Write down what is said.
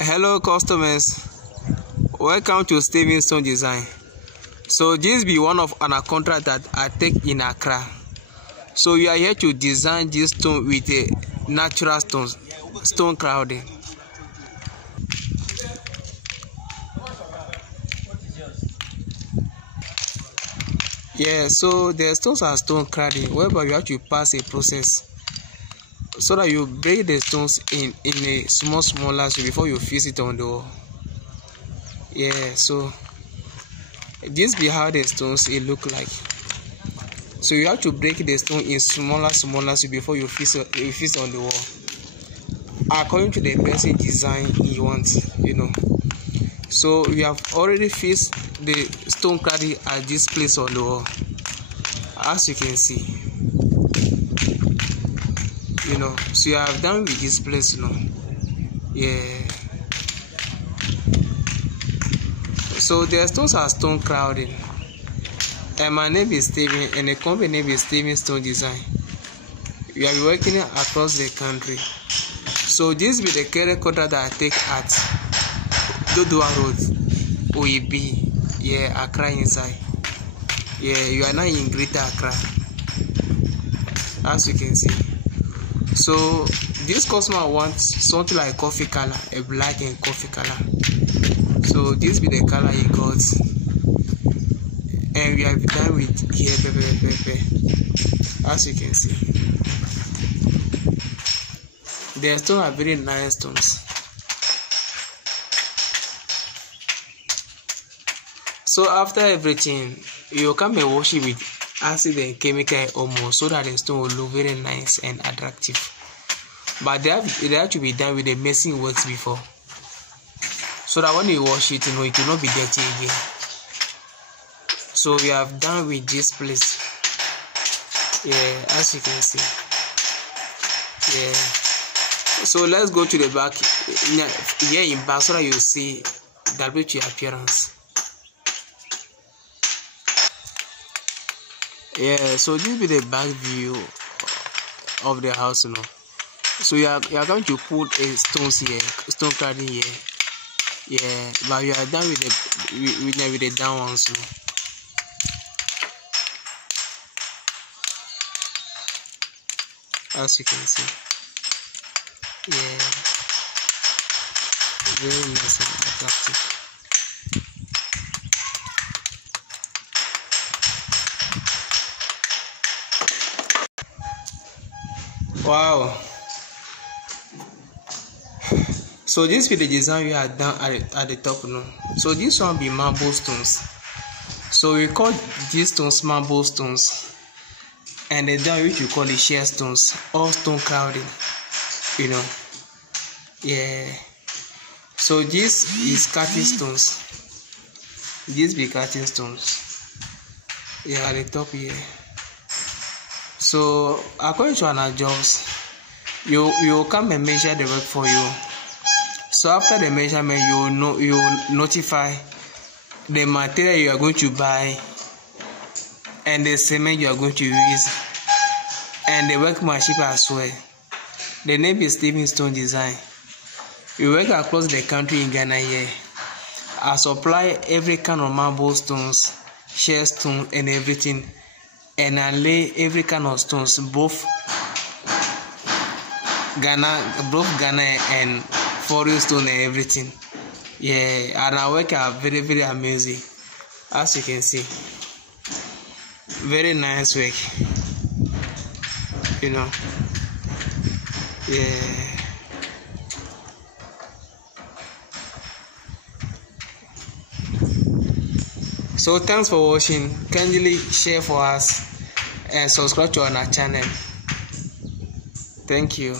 Hello customers, welcome to Steven Stone Design. So this be one of an contract that I take in Accra. So we are here to design this stone with a natural stone crowding. Yeah, so the stones are stone crowding, whereby you have to pass a process so that you break the stones in a smaller so before you fix it on the wall. Yeah, so this be how the stones it look like. So you have to break the stone in smaller so before you fix on the wall, according to the person design you want, So we have already fixed the stone cladding at this place on the wall, as you can see. So you have done with this place now. Yeah. So the stones are stone crowding. And my name is Steven, and the company name is Steven Stone Design. We are working across the country. So this be the current contract that I take at Dodowa Road, Ohibi, yeah, Accra inside. Yeah, you are now in Greater Accra, as you can see. So this customer wants something like coffee color, a black and coffee color. So this be the color he got, and we have done with here, as you can see. The stones are very nice stones. So after everything, you come and wash it with acid and chemical almost so that the stone will look very nice and attractive. But they have to be done with the messing works before, so that when you wash it, it will not be dirty again. So we have done with this place. Yeah, as you can see. Yeah. So let's go to the back. Here in back so that you see that with your appearance. Yeah, so this will be the back view of the house, So you are going to put a stones here, stone cladding here. Yeah, but you are done with the down ones, as you can see. Yeah, very nice and attractive. Wow. So this with the design we are done at the top now. So this one be marble stones. So we call these stones marble stones, and the down which we call it shear stones, all stone crowding. Yeah. So this is cutting stones. This be cutting stones. Yeah, at the top here. So according to our jobs, you come and measure the work for you. So after the measurement, you notify the material you are going to buy and the cement you are going to use and the workmanship as well. The name is Steven Stone Design. We work across the country in Ghana here. I supply every kind of marble stones, shear stone and everything, and I lay every kind of stones, both Ghana and foreign stone and everything. Yeah, and our work are very, very amazing, as you can see. Very nice work, Yeah. So thanks for watching. Kindly share for us and subscribe to our channel. Thank you.